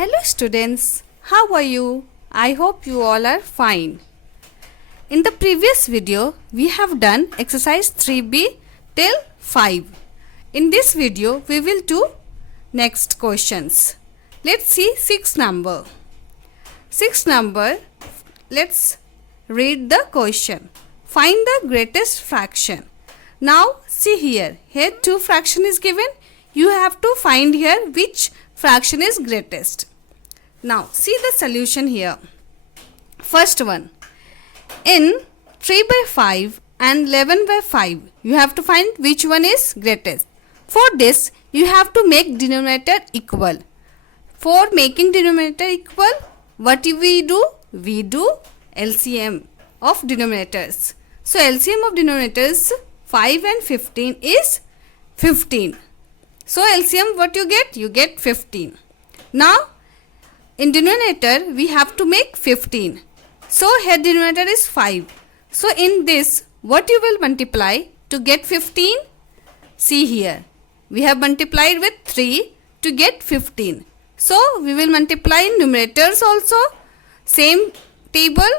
Hello students, how are you? I hope you all are fine. In the previous video, we have done exercise 3b till 5. In this video, we will do next questions. Let's see 6 number. 6 number, let's read the question. Find the greatest fraction. Now see here 2 fraction is given. You have to find here which fraction is greatest. Now see the solution here. First one, in 3 by 5 and 11 by 5, you have to find which one is greatest. For this, you have to make denominator equal. For making denominator equal, what we do? We do LCM of denominators. So LCM of denominators 5 and 15 is 15. So LCM what you get? You get 15. Now in denominator we have to make 15. So here denominator is 5. So in this what you will multiply to get 15? See here. We have multiplied with 3 to get 15. So we will multiply in numerators also. Same table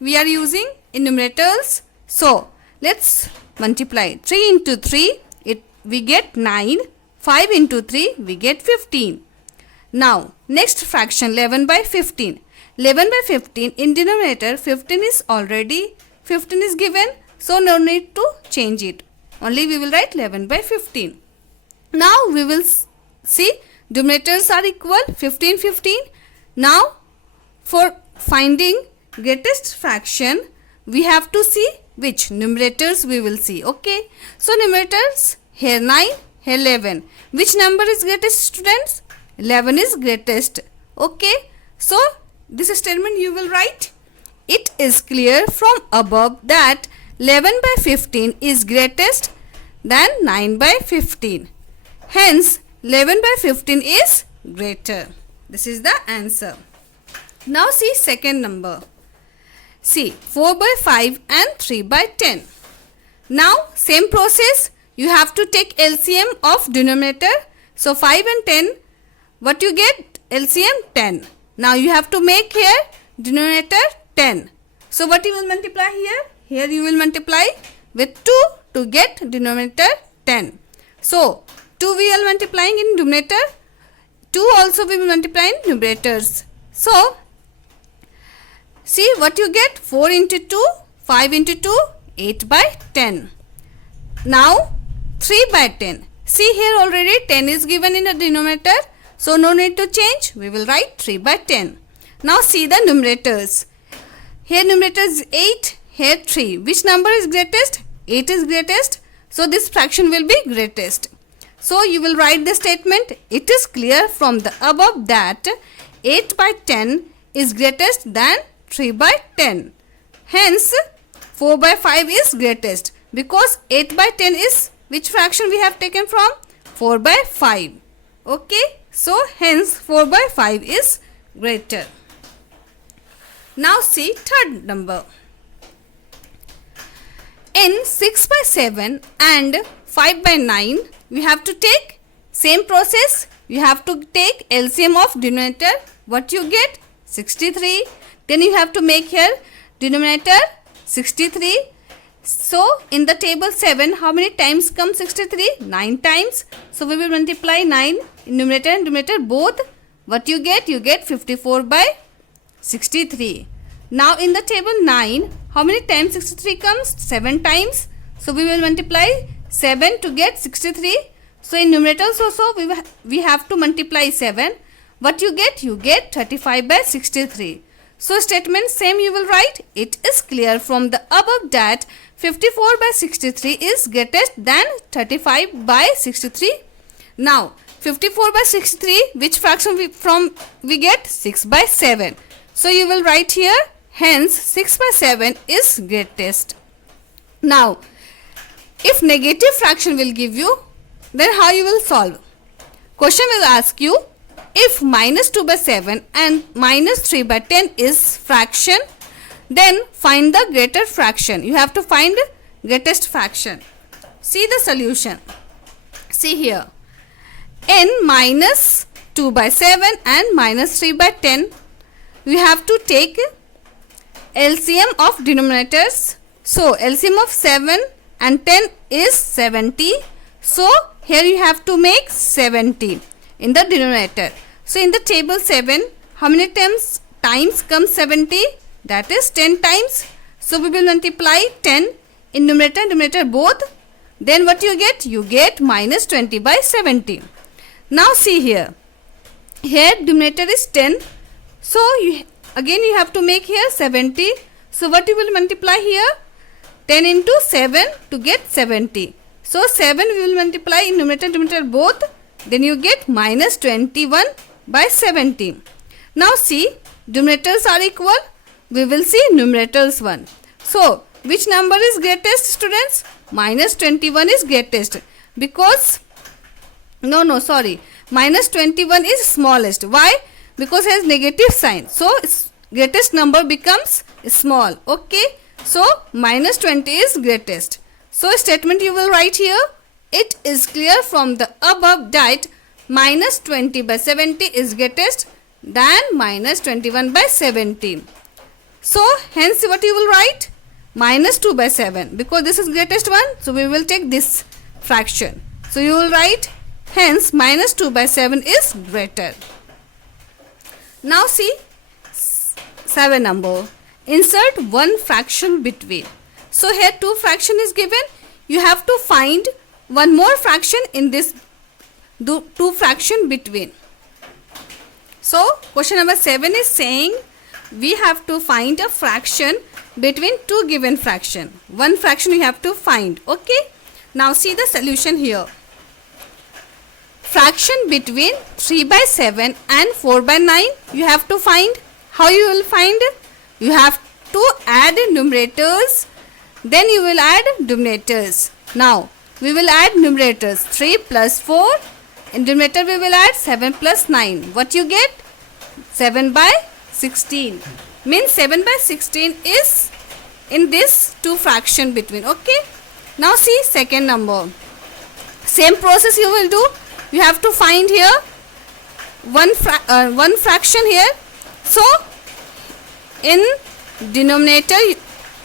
we are using in numerators. So let's multiply 3 into 3. We get 9. 5 into 3 we get 15. Now next fraction 11 by 15. 11 by 15 in denominator 15 is given, so no need to change it. Only we will write 11 by 15. Now we will see denominators are equal 15 15. Now for finding greatest fraction we have to see which numerators we will see. Okay, so numerators here 9, here 11. Which number is greatest, students? 11 is greatest. Okay, so this statement you will write. It is clear from above that 11 by 15 is greatest than 9 by 15. Hence 11 by 15 is greater. This is the answer. Now see second number. See 4 by 5 and 3 by 10. Now same process. You have to take LCM of denominator. So 5 and 10, what you get? LCM 10. Now you have to make here denominator 10. So what you will multiply here? Here you will multiply with 2 to get denominator 10. So 2 we are multiplying in denominator. 2 also we will multiply in numerators. So see what you get? 4 into 2, 5 into 2, 8 by 10. Now 3 by 10. See here already 10 is given in the denominator. So no need to change. We will write 3 by 10. Now see the numerators. Here numerator is 8. Here 3. Which number is greatest? 8 is greatest. So this fraction will be greatest. So you will write the statement. It is clear from the above that 8 by 10 is greatest than 3 by 10. Hence 4 by 5 is greatest. Because 8 by 10 is which fraction we have taken from? 4 by 5. Okay. So hence 4 by 5 is greater. Now see third number. In 6 by 7 and 5 by 9, we have to take same process. You have to take LCM of denominator. What you get? 63. Then you have to make here denominator 63. So in the table 7, how many times come 63? 9 times. So we will multiply 9 in numerator and denominator both. What you get? You get 54 by 63. Now in the table 9, how many times 63 comes? 7 times. So we will multiply 7 to get 63. So in numerators also we have to multiply 7. What you get? You get 35 by 63. So statement same you will write. It is clear from the above that 54 by 63 is greatest than 35 by 63. Now 54 by 63, which fraction we get? 6 by 7. So you will write here, hence 6 by 7 is greatest. Now if negative fraction will give you, then how you will solve? Question will ask you, if minus 2 by 7 and minus 3 by 10 is fraction, then find the greater fraction. You have to find greatest fraction. See the solution. See here. n minus 2 by 7 and minus 3 by 10. We have to take LCM of denominators. So LCM of 7 and 10 is 70. So here you have to make 70 in the denominator. So in the table 7, how many times comes 70? That is 10 times. So we will multiply 10 in numerator and denominator both. Then what you get? You get minus 20 by 70. Now see here. Here denominator is 10. So again you have to make here 70. So what you will multiply here? 10 into 7 to get 70. So 7 we will multiply in numerator and denominator both. Then you get minus 21 by 70. Now see, denominators are equal. We will see numerators 1. So which number is greatest, students? Minus 21 is greatest because minus 21 is smallest. Why? Because it has negative sign. So greatest number becomes small. Okay. So minus 20 is greatest. So statement you will write here. It is clear from the above that minus 20 by 70 is greatest than minus 21 by 70. So hence what you will write? Minus 2 by 7, because this is greatest one. So we will take this fraction. So you will write hence minus 2 by 7 is greater. Now see 7 number. Insert one fraction between. So here 2 fraction is given. You have to find one more fraction in this 2 fraction between. So question number 7 is saying we have to find a fraction between 2 given fraction. One fraction we have to find. Okay. Now see the solution here. Fraction between 3 by 7 and 4 by 9 you have to find. How you will find? You have to add numerators, then you will add denominators. Now we will add numerators 3 plus 4. In denominator we will add 7 plus 9. What you get? 7 by 16. Means 7 by 16 is in this 2 fraction between. Okay. Now see second number. Same process you will do. You have to find here one fraction here. So in denominator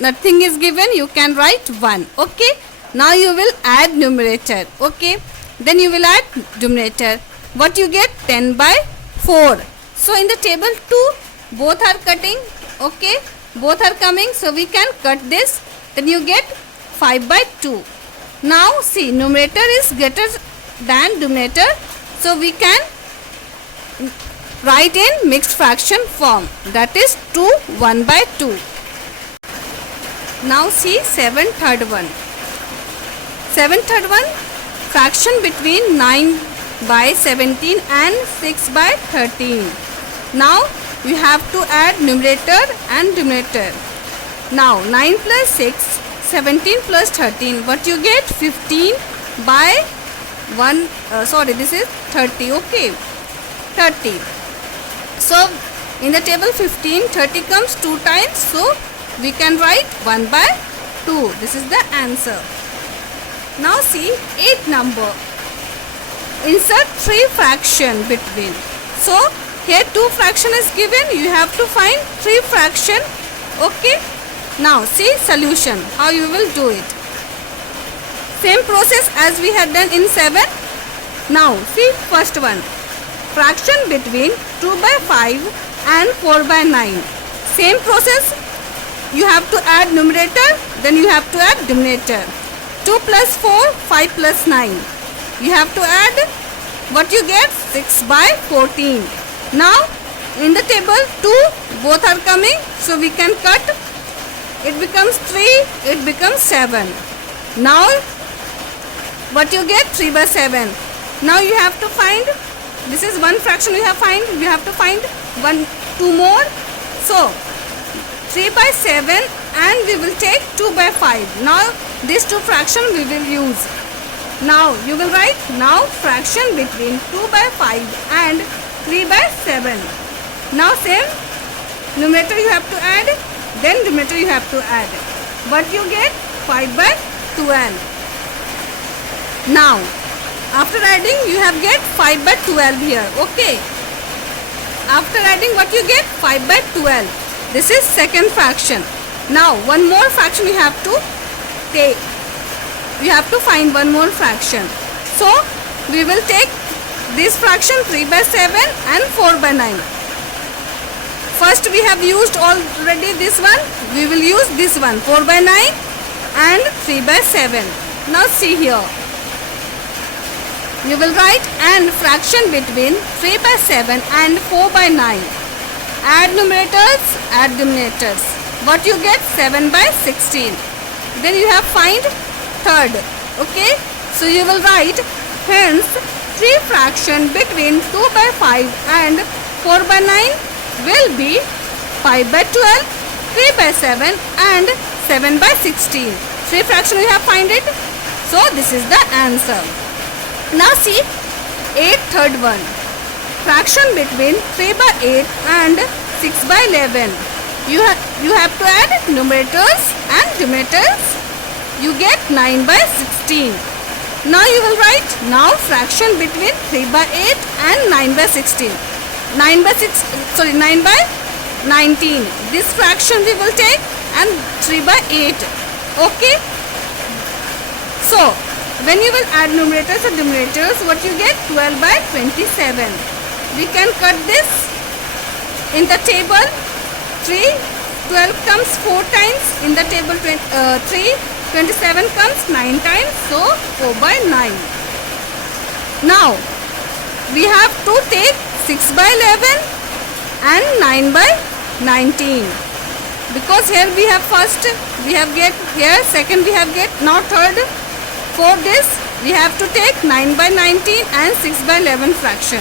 nothing is given, you can write 1. Okay. Now you will add numerator. Okay. Then you will add denominator. What you get? 10 by 4. So in the table 2 both are cutting. Okay. Both are coming. So we can cut this. Then you get 5 by 2. Now see, numerator is greater than denominator. So we can write in mixed fraction form. That is 2 1 by 2. Now see 7 third one. 7 third one, fraction between 9 by 17 and 6 by 13. Now you have to add numerator and denominator. Now 9 plus 6, 17 plus 13. What you get? 15 by 1. This is 30. Okay. 30. So in the table 15, 30 comes 2 times. So we can write 1 by 2. This is the answer. Now see 8 number. Insert 3 fraction between. So here 2 fraction is given. You have to find 3 fraction. Okay. Now see solution. How you will do it. Same process as we had done in 7. Now see first one. Fraction between 2 by 5 and 4 by 9. Same process. You have to add numerator. Then you have to add denominator. 2 plus 4, 5 plus 9. You have to add, what you get? 6 by 14. Now, in the table 2, both are coming. So, we can cut. It becomes 3, it becomes 7. Now, what you get? 3 by 7. Now, you have to find, this is one fraction you have to find 2 more. So, 3 by 7 and we will take 2 by 5. Now, these 2 fraction we will use. Now, you will write now fraction between 2 by 5 and 3 by 7. Now, same numerator you have to add, then denominator you have to add. What you get? 5 by 12. Now, After adding, you have get 5 by 12 here. Okay. After adding, what you get? 5 by 12. This is second fraction. Now, one more fraction you have to take. You have to find one more fraction. So, we will take this fraction 3 by 7 and 4 by 9. First, we have used already this one. We will use this one 4 by 9 and 3 by 7. Now, see here. You will write and fraction between 3 by 7 and 4 by 9. Add numerators, add denominators. What you get? 7 by 16. Then you have find third. Okay. So you will write hence 3 fraction between 2 by 5 and 4 by 9 will be 5 by 12, 3 by 7 and 7 by 16. 3 fraction you have find it. So this is the answer. Now see 8 third one. Fraction between 3 by 8 and 6 by 11. You have to add numerators and denominators. You get 9 by 16. Now you will write now fraction between 3 by 8 and 9 by 16. 9 by 19. This fraction we will take and 3 by 8. Okay. So when you will add numerators and denominators, what you get? 12 by 27. We can cut this in the table. 12 comes 4 times. In the table 27 comes 9 times. So 4 by 9. Now we have to take 6 by 11 and 9 by 19. Because here we have first, we have get here, second we have get, now third. For this, we have to take 9 by 19 and 6 by 11 fraction.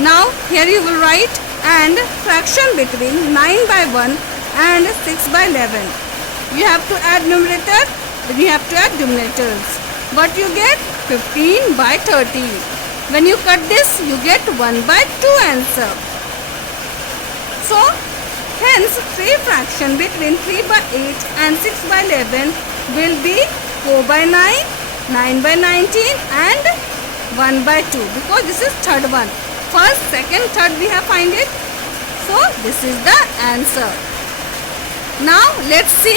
Now, here you will write and fraction between 9 by 1 and 6 by 11. You have to add numerator, then you have to add denominators. What you get? 15 by 30. When you cut this, you get 1 by 2 answer. So, hence 3 fraction between 3 by 8 and 6 by 11 will be 4 by 9. 9 by 19 and 1 by 2, because this is third one. First, second, third we have find it. So this is the answer. Now let's see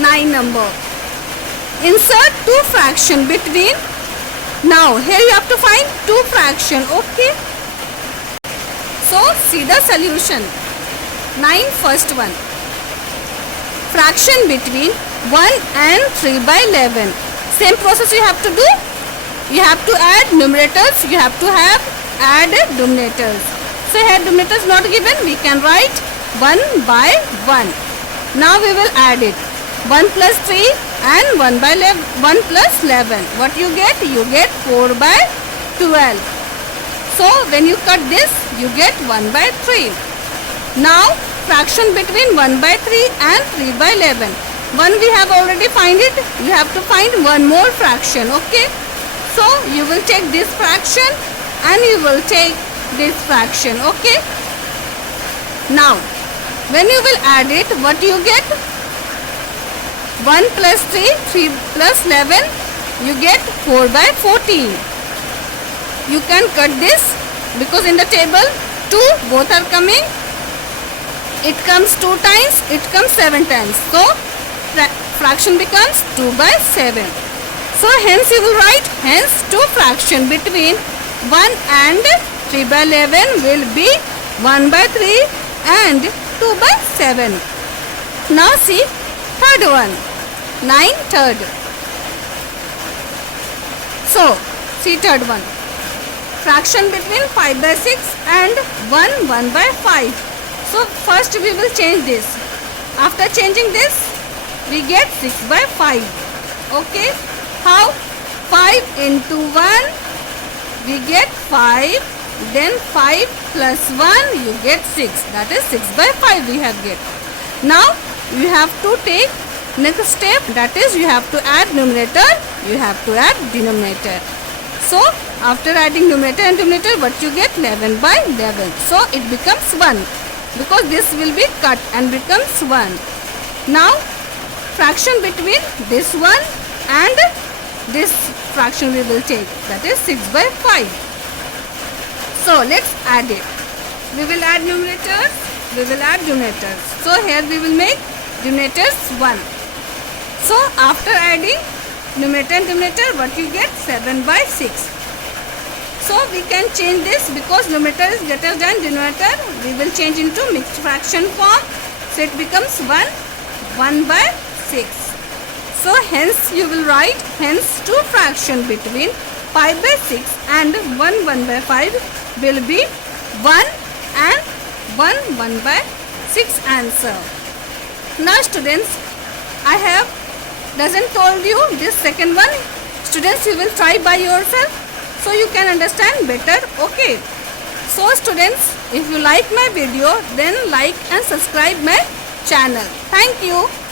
9 number. Insert 2 fraction between. Now here you have to find 2 fraction. Okay. So see the solution. 9 first one. Fraction between 1 and 3 by 11. Same process you have to do. You have to add numerators. You have to have add denominators. So here denominators not given. We can write 1 by 1. Now we will add it. 1 plus 3 and 1 by 11. 1 plus 11. What you get? You get 4 by 12. So when you cut this, you get 1 by 3. Now fraction between 1 by 3 and 3 by 11. 1 we have already find it. You have to find one more fraction. Okay. So you will take this fraction and you will take this fraction. Okay. Now when you will add it, what you get? 1 plus 3, 3 plus 11, you get 4 by 14. You can cut this because in the table 2 both are coming. It comes 2 times, it comes 7 times. So fraction becomes 2 by 7. So hence you will write, hence 2 fraction between 1 and 3 by 11 will be 1 by 3 and 2 by 7. Now see third one, 9 third. So see third one. Fraction between 5 by 6 and 1 by 5. So first we will change this. After changing this, we get 6 by 5. Okay. How? 5 into 1, we get 5. Then 5 plus 1, you get 6. That is 6 by 5 we have get. Now you have to take next step. That is you have to add numerator. You have to add denominator. So after adding numerator and denominator, what you get? 11 by 11. So it becomes 1. Because this will be cut and becomes 1. Now fraction between this one and this fraction we will take, that is 6 by 5. So let's add it. We will add numerators, we will add denominators. So here we will make denominators 1. So after adding numerator and denominator, what you get? 7 by 6. So we can change this because numerator is greater than denominator. We will change into mixed fraction form. So it becomes 1 by 6. So hence you will write, hence two fraction between 5 by 6 and 1 by 5 will be 1 and 1 by 6 answer. Now students, I have doesn't told you this second one. Students, you will try by yourself so you can understand better. Okay. So students, if you like my video, then like and subscribe my channel. Thank you.